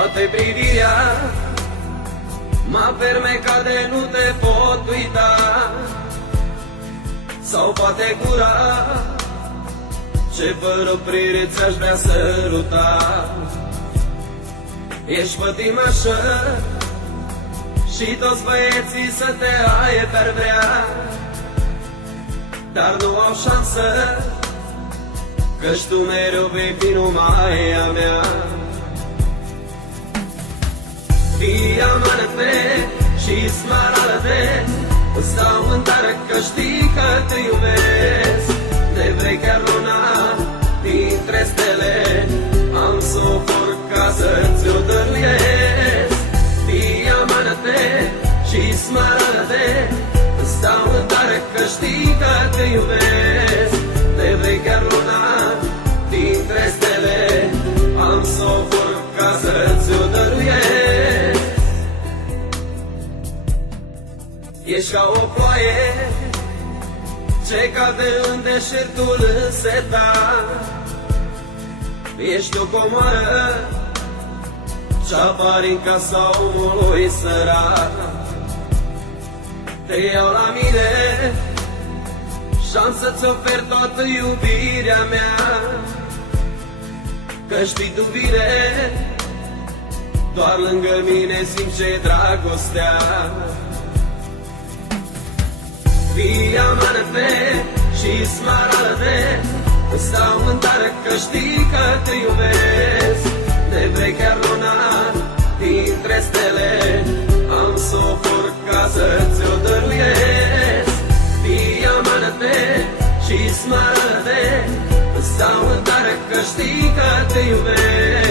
Poate privirea m-a fermecat de nu te pot uita, sau poate gura ce fără oprire ți-aș vrea săruta. Ești pătimașă și toți băieții să te aie per vrea, dar nu au șansă, căci tu mereu vei fi numai a mea. Diamante și smaralde îți dau în tare că știi că te iubesc. De vrei chiar luna dintre stele, am să o fur ca să-ți o dăruiesc. Diamante și smaralde îți dau în tare că știi că te iubesc. De vrei chiar luna dintre stele, am să o fur ca să-ți o dăruiesc. Ești ca o ploaie ce cade în deșertul însetat, ești o comoară ce apare în casa omului sărat. Te iau la mine și-am să-ți ofer toată iubirea mea, că știi tu bine, doar lângă mine simt ce-i dragostea. Diamante și smaralde îți dau în tare că știi că te iubesc. De vrei chiar luna dintre stele, am să o fur ca să-ți o dăruiesc. Diamante și smaralde îți dau în tare că știi că te iubesc.